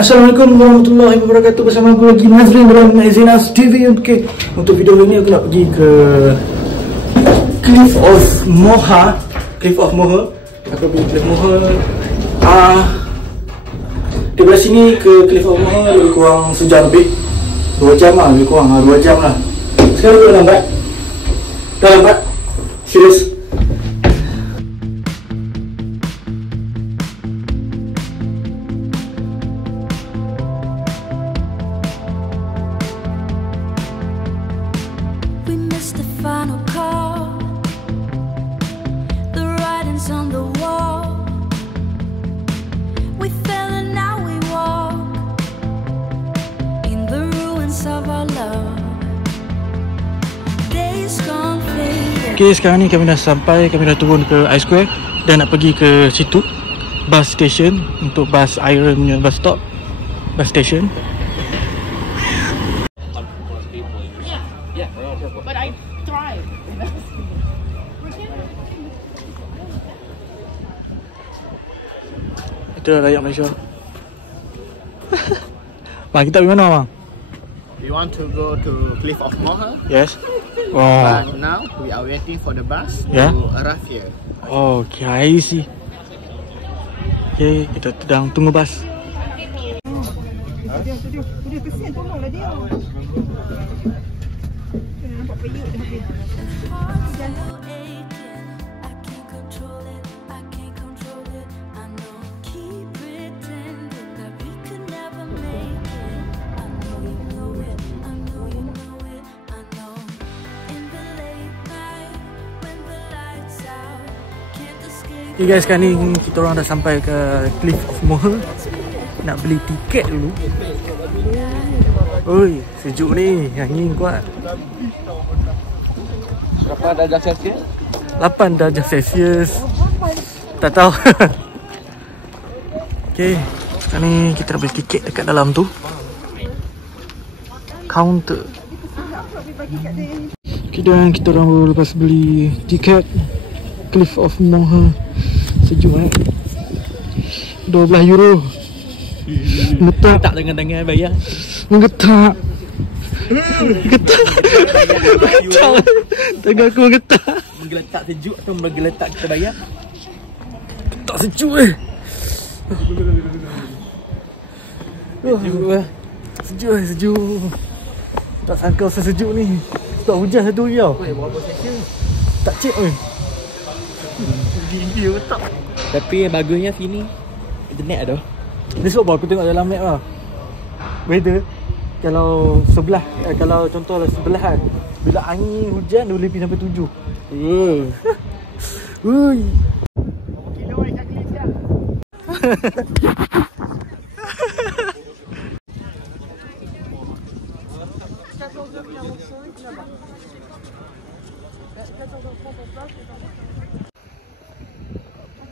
Assalamualaikum warahmatullahi wabarakatuh. Bersama aku lagi Nazrin dalam Zinas TV. Okay, untuk video ini aku nak pergi ke Cliff of Moher. Aku pergi Cliff Moher. Dari sini ke Cliff of Moher lebih kurang sejam lebih. 2 jam lah, lebih kurang 2 jam lah. Sekarang aku dah lambat. Serius. Final call, the writing's on the wall. We fell and now we walk in the ruins of our love. Days gone faded. Okay, sekarang ni kami dah sampai, kami dah turun ke I Square dan nak pergi ke situ bus station untuk bus Iron punya bus stop, bus station. But I thrive. Itu dah layak Malaysia. Bang, kita pergi mana bang? We want to go to Cliff of Moher. Yes. Wow. But now we are waiting for the bus Yeah? to arrive here. Oh, okay, I see. Okay, kita sedang tunggu bas. Dia kesian, tolonglah dia. Nampak peyuk dah dia. I can't control it, I can't control it. I know, keep pretending that we could never make it. I know you know it, I know you know it, I know. In the late night, when the lights out, can't escape. Okay guys, sekarang ni kita orang dah sampai ke Cliff of Moher. Nak beli tiket dulu. Oi, sejuk ni, angin kuat. Berapa darjah Celsius? 8 darjah Celsius. Tak tahu. Okay, sekarang ni kita dah beli tiket dekat dalam tu, counter. Okay, dan kita orang baru lepas beli tiket Cliff of Moher. Sejuk €12. Ngetak Tak dengan tangan bayar. Menggetak. Getak. Tangan aku menggetak. Menggeletak sejuk atau menggeletak kita bayar? Tak sejuk Sejuk. Tak sangka sejuk ni. Tak hujan satu hari tau. Berapa Celsius? Tak cek weh. Gigi betul. Tapi bagusnya sini internet ada. Ni sebab aku tengok dalam map lah. Weather kalau sebelah, kalau contohlah sebelah kan, bila angin hujan dia boleh pergi sampai 7. Ui.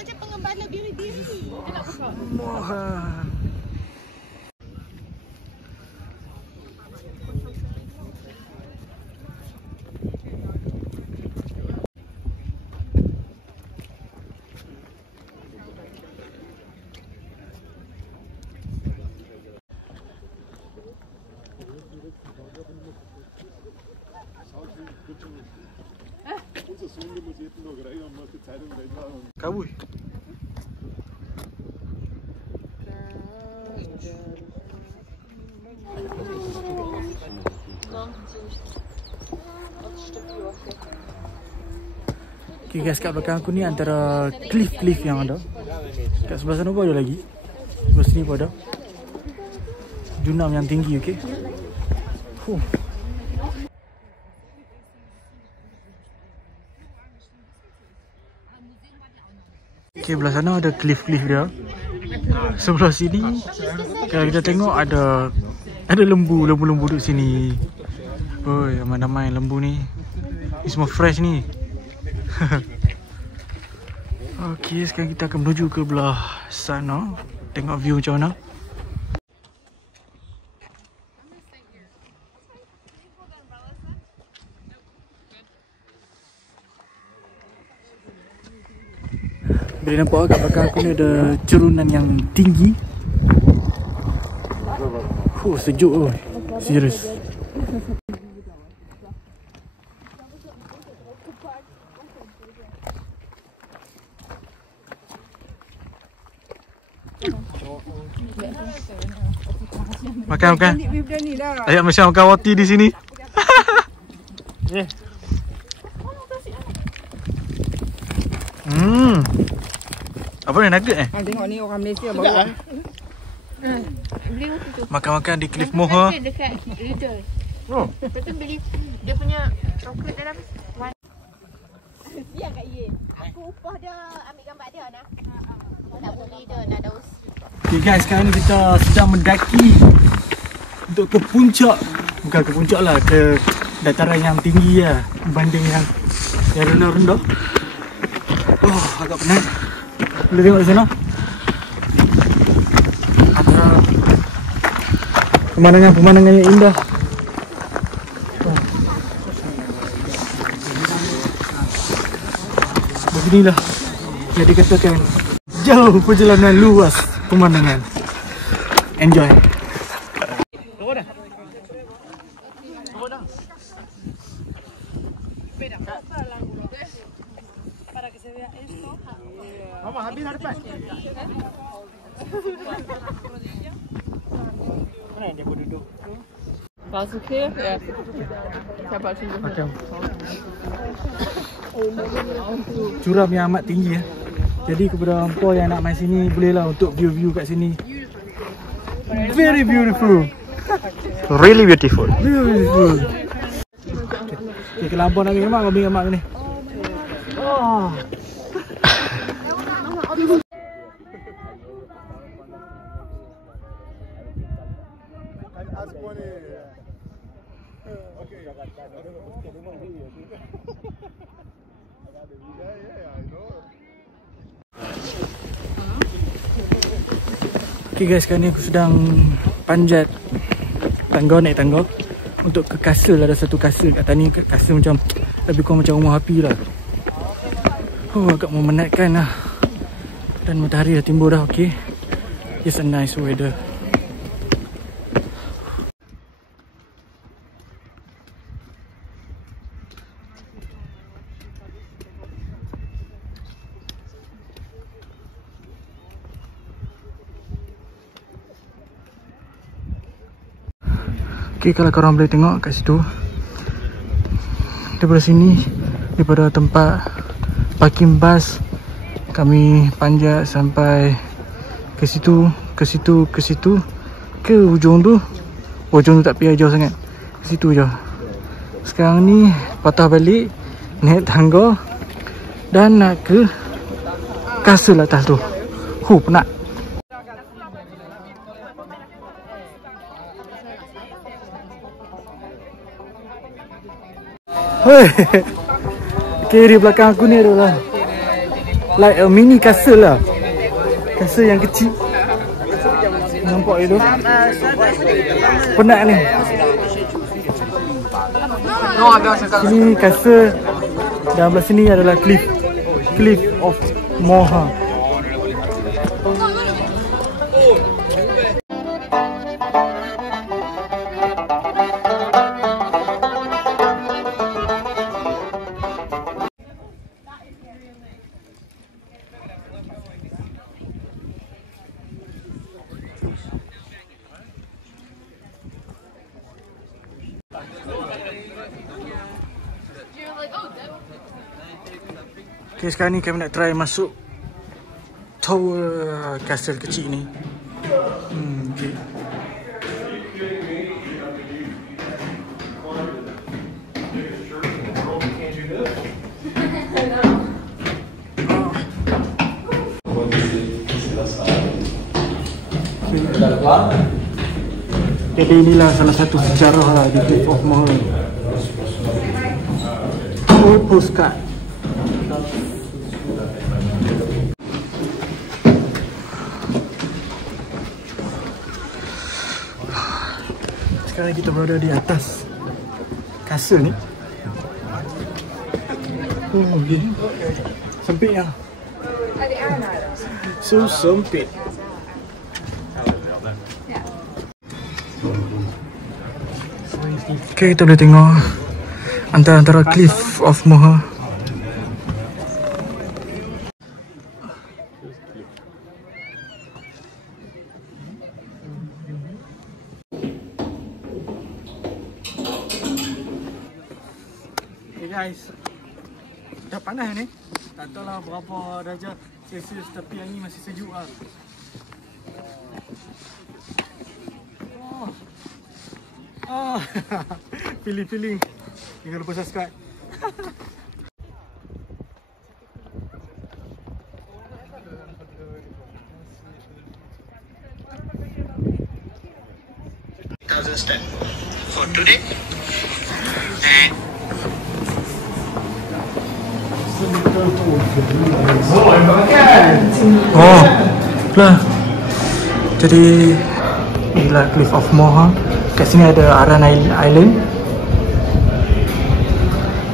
Macam pengembala diri-diri. Dia nak buka. Moher. Kabur. Okay guys, kat belakang aku ni antara cliff yang ada. Kat sebelah sana pun ada lagi. Sebelah sini pun ada. Junam yang tinggi, okey. Okay, belah sana ada cliff dia. Sebelah sini kalau kita tengok ada lembu duduk sini. Oi, ramai-ramai lembu ni. Ni semua fresh ni. Okay, sekarang kita akan menuju ke belah sana. Tengok view macam mana. Boleh nampak kat belakang aku ni ada cerunan yang tinggi. Sejuk tu. Serius. Makan. Ayat macam makan roti di sini. Apa ni, nugget Tengok ni orang Malaysia bawa. Beli waktu tu. Makan-makan di Cliff Moha. Dekat Lidl. Oh. Lepas tu beli dia punya coklat dalam Biar kat Ye. Aku upah dia ambil gambar dia nak. nak beli dia nak daus. Okay guys, sekarang ni kita sedang mendaki untuk ke puncak. Bukan ke puncak lah, ke dataran yang tinggi lah berbanding yang rendah-rendah. Oh, agak penat. Boleh tengok di sana. Ada pemandangan yang indah. Beginilah yang dikatakan jauh perjalanan, luas pemandangan. Enjoy. Mama, habis dah depan. Mana dia boleh duduk? Pas okey ya. Siapa sini? Macam curam yang amat tinggi ya. Jadi kepada hangpa yang nak main sini, bolehlah untuk view-view kat sini. Very beautiful. Really beautiful. Beautiful. Okay, kalau hangpa nak ambil gambar ni. Oh. Okay guys, sekarang ni aku sedang panjat tangga, naik tangga untuk ke castle. Ada satu castle kat tani, castle macam lebih kurang macam rumah api lah. Agak memenatkan lah. Dan matahari dah timbul dah. Okay, it's a nice weather. Okay, kalau korang boleh tengok kat situ, daripada sini, daripada tempat parking bas, kami panjat sampai ke situ, ke ujung tu. Ujung tu tak payah jauh sangat, ke situ je. Sekarang ni patah balik, naik tangga dan nak ke castle atas tu. Penat. Okay, di belakang aku ni adalah like a mini castle lah. Castle yang kecil. Nampak itu? Penat ni. Sini castle dan belah sini adalah Cliff of Moha. Okay, sekarang ni kami nak try masuk tower castle kecil ni. Okay. Jadi inilah salah satu sejarah lah di Cliff of Moha. Postcard. Sekarang kita berada di atas castle ni. Okay. Sempit ya. So sempit. Okay, kita boleh tengok antara Cliff of Moher. Okay guys, dah panas ni. Tak tahu lah berapa darjah Celsius, tapi yang ni masih sejuk lah. Feeling. Jangan lupa subscribe. For today, and Oh, lah. Jadi inilah Cliff of Moher. Kat sini ada Aran Island.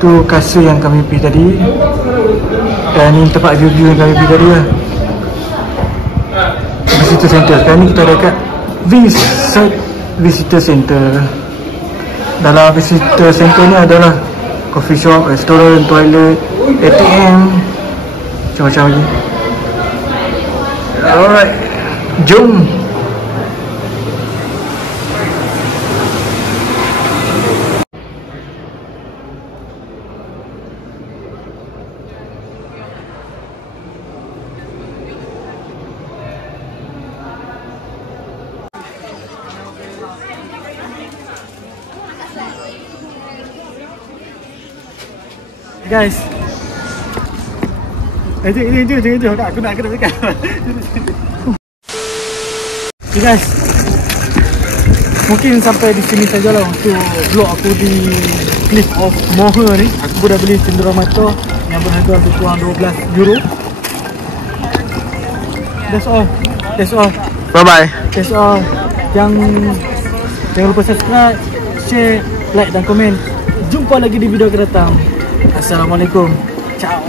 Tu kasut yang kami pergi tadi. Dan ni tempat view-view yang kami pergi tadi lah. Visitor Center. Sekarang ni kita ada kat Visitor Center. Dalam Visitor Center ni adalah coffee shop, restoran, toilet, ATM, macam-macam lagi. Alright, jom. Guys, jom. Aku nak pegang. Okay guys, mungkin sampai di sini sajalah untuk vlog aku di Cliff of Moher ni. Aku dah beli cendera mata yang berharga lebih kurang €12. That's all. Bye-bye. That's all. Jangan lupa subscribe, share, like dan komen. Jumpa lagi di video akan datang. Assalamualaikum. Ciao.